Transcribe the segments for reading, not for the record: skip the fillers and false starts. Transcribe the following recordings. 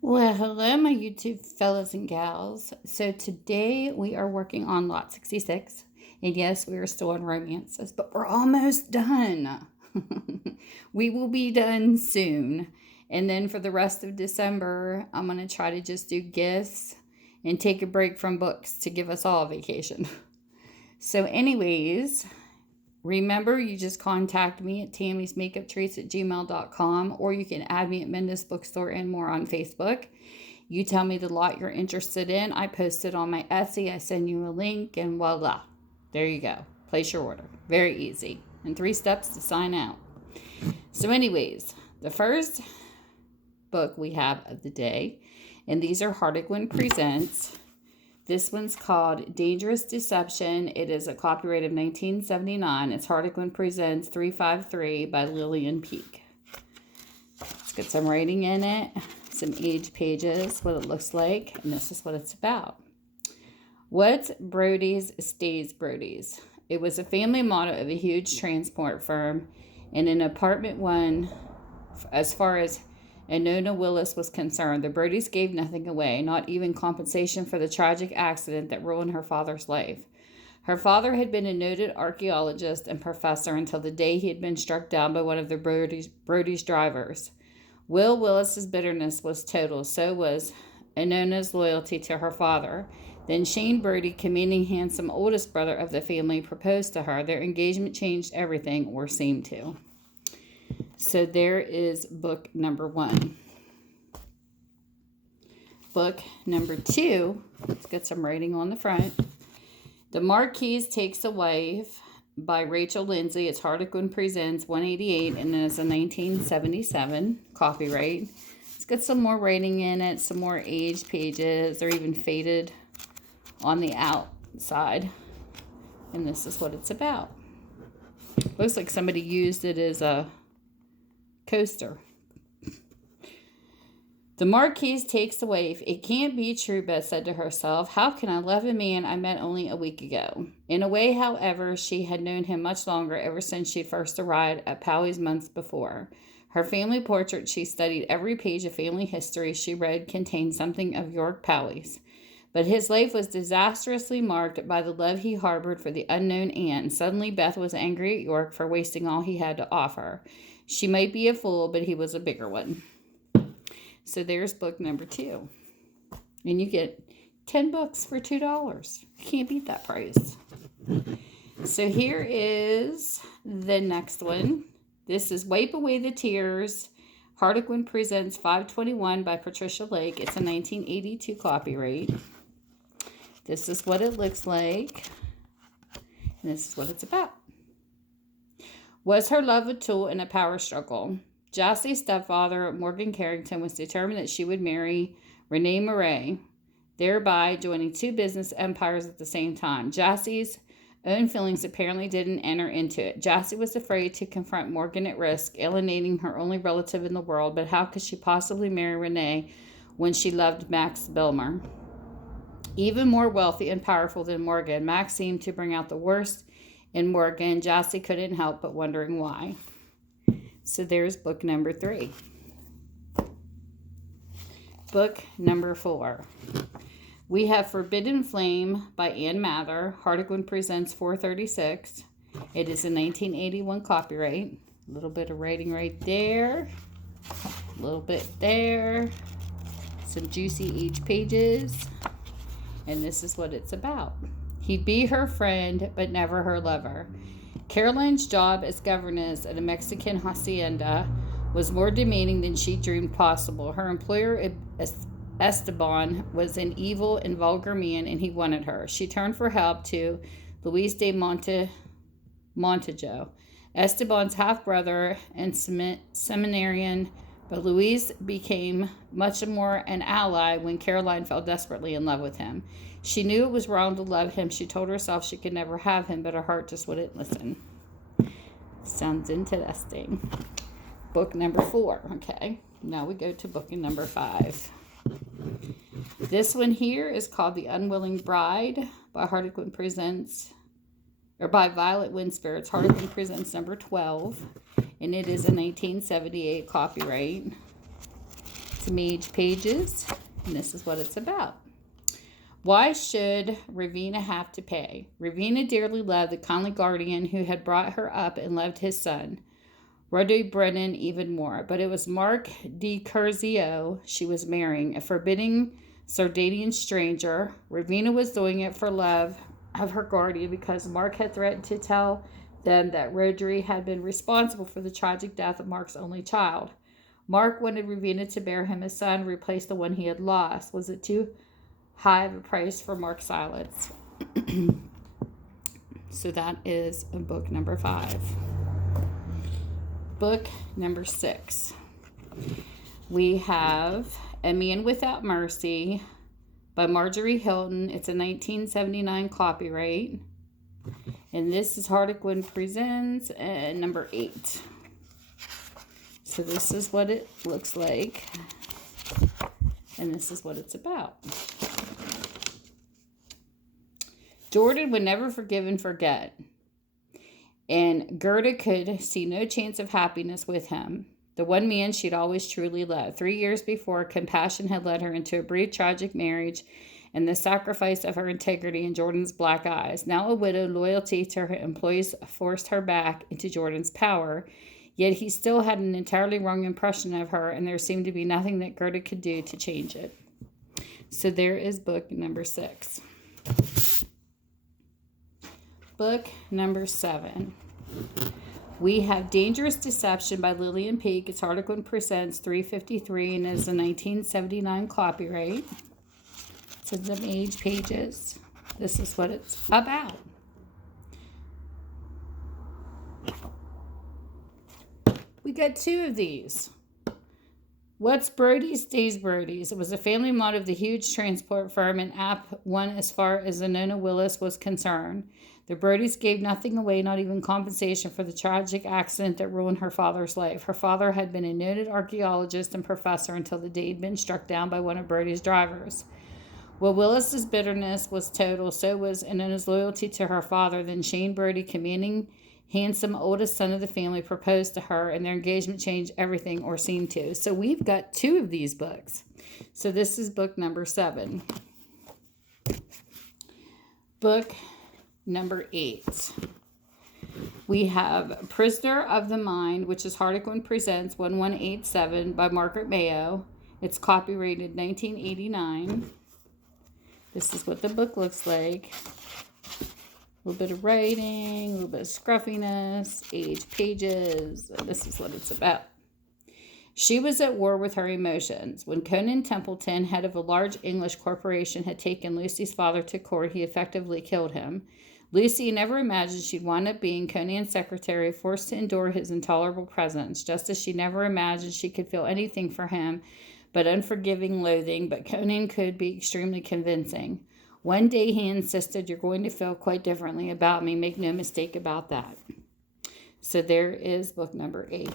Well, hello, my YouTube fellas and gals. So today we are working on Lot 66. And yes, we are still in romances, but we're almost done. We will be done soon. And then for the rest of December, I'm going to try to just do gifts and take a break from books to give us all a vacation. So, anyways, remember, you just contact me at tammysmakeuptreats@gmail.com, or you can add me at Mendes Bookstore and More on Facebook. You tell me the lot you're interested in. I post it on my Etsy. I send you a link, and voila. There you go. Place your order. Very easy. And 3 steps to sign out. So, anyways, the first book we have of the day, and these are Harlequin Presents. This one's called Dangerous Deception. It is a copyright of 1979. It's Harlequin Presents 353 by Lilian Peake. It's got some writing in it, some age pages, what it looks like, and this is what it's about. What's Brody's stays Brody's. It was a family motto of a huge transport firm, and an apartment one, as far as Nona Willis was concerned. The Brodys gave nothing away, not even compensation for the tragic accident that ruined her father's life. Her father had been a noted archaeologist and professor until the day he had been struck down by one of the Brodys' drivers. Will Willis's bitterness was total, so was Nona's loyalty to her father. Then Shane Brody, commanding handsome oldest brother of the family, proposed to her. Their engagement changed everything, or seemed to. So there is book number 1. Book number 2, let's get some writing on the front. The Marquis Takes a Wife by Rachel Lindsay. It's Harlequin Presents 188, and it is a 1977 copyright. It's got some more writing in it, some more aged pages. They're even faded on the outside. And this is what it's about. Looks like somebody used it as a coaster. The Marquis takes a wife. It can't be true, Beth said to herself. How can I love a man I met only a week ago? In a way, however, she had known him much longer, ever since she'd first arrived at Powys months before. Her family portrait, she studied every page of family history she read, contained something of York Powys. But his life was disastrously marked by the love he harbored for the unknown Anne. Suddenly, Beth was angry at York for wasting all he had to offer. She might be a fool, but he was a bigger one. So there's book number 2. And you get 10 books for $2. You can't beat that price. So here is the next one. This is Wipe Away the Tears. Harlequin Presents 521 by Patricia Lake. It's a 1982 copyright. This is what it looks like. And this is what it's about. Was her love a tool in a power struggle? Jossie's stepfather, Morgan Carrington, was determined that she would marry Renee Murray, thereby joining 2 business empires at the same time. Jossie's own feelings apparently didn't enter into it. Jossie was afraid to confront Morgan at risk, alienating her only relative in the world, but how could she possibly marry Renee when she loved Max Bilmer? Even more wealthy and powerful than Morgan, Max seemed to bring out the worst in Morgan. Jossie couldn't help but wondering why. So there's book number 3. Book number 4. We have Forbidden Flame by Ann Mather. Harlequin Presents 436. It is a 1981 copyright. A little bit of writing right there. A little bit there. Some juicy aged pages. And this is what it's about. He'd be her friend, but never her lover. Caroline's job as governess at a Mexican hacienda was more demanding than she dreamed possible. Her employer, Esteban, was an evil and vulgar man, and he wanted her. She turned for help to Luis de Montajo, Esteban's half-brother and seminarian, but Luis became much more an ally when Caroline fell desperately in love with him. She knew it was wrong to love him. She told herself she could never have him, but her heart just wouldn't listen. Sounds interesting. Book number 4. Okay, now we go to book number 5. This one here is called The Unwilling Bride by Harlequin Presents, or by Violet Winspear. It's Harlequin Presents number 12, and it is a 1978 copyright. It's some age pages, and this is what it's about. Why should Ravenna have to pay? Ravenna dearly loved the kindly guardian who had brought her up and loved his son, Roderick Brennan, even more. But it was Mark de Curzio she was marrying, a forbidding Sardinian stranger. Ravenna was doing it for love of her guardian because Mark had threatened to tell them that Roderick had been responsible for the tragic death of Mark's only child. Mark wanted Ravenna to bear him a son, replace the one he had lost. Was it too high of a price for Mark's silence? So that is book number 5. Book number 6. We have A Man Without Mercy by Margery Hilton. It's a 1979 copyright. And this is Harlequin Presents number 8. So this is what it looks like. And this is what it's about. Jordan would never forgive and forget. And Gerda could see no chance of happiness with him. The one man she'd always truly loved. 3 years before, compassion had led her into a brief tragic marriage and the sacrifice of her integrity in Jordan's black eyes. Now a widow, loyalty to her employees forced her back into Jordan's power. Yet he still had an entirely wrong impression of her, and there seemed to be nothing that Gerda could do to change it. So there is book number 6. Book number 7. We have Dangerous Deception by Lilian Peake. It's Harlequin Presents 353 and is a 1979 copyright. It's some age pages. This is what it's about. We got 2 of these. What's Brody's stays Brody's. It was a family motto of the huge transport firm and app one as far as Nona Willis was concerned. The Brodys gave nothing away, not even compensation for the tragic accident that ruined her father's life. Her father had been a noted archaeologist and professor until the day he'd been struck down by one of Brody's drivers. While Willis's bitterness was total, so was Nona's loyalty to her father. Then Shane Brody, commanding, handsome, oldest son of the family, proposed to her, and their engagement changed everything, or seemed to. So we've got 2 of these books. So this is book number 7. Book number 8. We have Prisoner of the Mind, which is Harlequin Presents 1187 by Margaret Mayo. It's copyrighted 1989. This is what the book looks like. A little bit of writing, a little bit of scruffiness, age pages, and this is what it's about. She was at war with her emotions. When Conan Templeton, head of a large English corporation, had taken Lucy's father to court, he effectively killed him. Lucy never imagined she'd wind up being Conan's secretary, forced to endure his intolerable presence, just as she never imagined she could feel anything for him but unforgiving loathing, but Conan could be extremely convincing. One day he insisted, "You're going to feel quite differently about me. Make no mistake about that." So there is book number 8.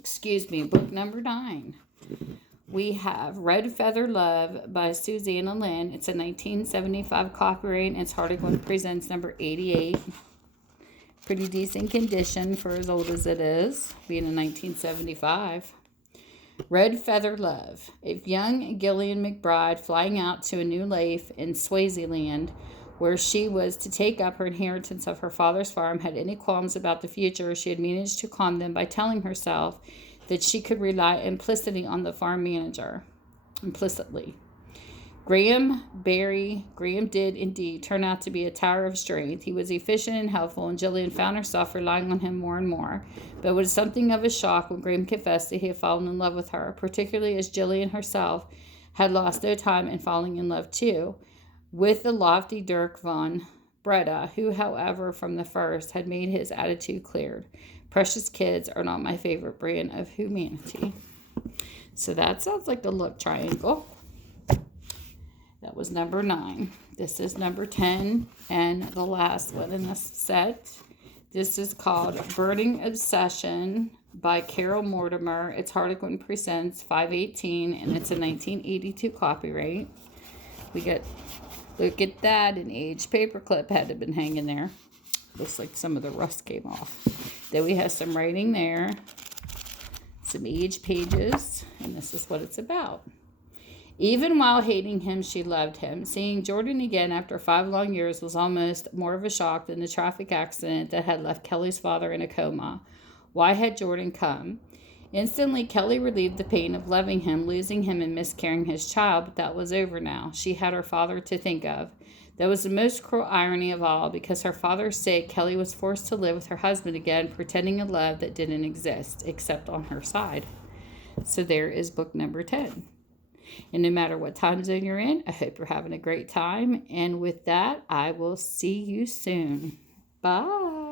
Excuse me, book number 9. We have Red Feather Love by Suzanna Lynne. It's a 1975 copyright, and it's Harlequin Presents number 88. Pretty decent condition for as old as it is, being in 1975. Red Feather Love. If young Gillian McBride, flying out to a new life in Swaziland, where she was to take up her inheritance of her father's farm, had any qualms about the future, she had managed to calm them by telling herself that she could rely implicitly on the farm manager. Graham did indeed turn out to be a tower of strength. He was efficient and helpful, and Gillian found herself relying on him more and more. But it was something of a shock when Graham confessed that he had fallen in love with her, particularly as Gillian herself had lost no time in falling in love too, with the lofty Dirk von Breda, who, however, from the first had made his attitude clear. Precious kids are not my favorite brand of humanity. So that sounds like the love triangle. That was number 9. This is number 10 and the last one in this set. This is called Burning Obsession by Carole Mortimer. It's Harlequin Presents 518, and it's a 1982 copyright. We get, look at that, an aged paperclip had to have been hanging there. Looks like some of the rust came off. Then we have some writing there. some age pages, and this is what it's about. Even while hating him, she loved him. Seeing Jordan again after 5 long years was almost more of a shock than the traffic accident that had left Kelly's father in a coma. Why had Jordan come? Instantly, Kelly relieved the pain of loving him, losing him, and miscarrying his child, but that was over now. She had her father to think of. That was the most cruel irony of all. Because her father's sake, Kelly was forced to live with her husband again, pretending a love that didn't exist, except on her side. So there is book number 10. And no matter what time zone you're in, I hope you're having a great time. And with that, I will see you soon. Bye.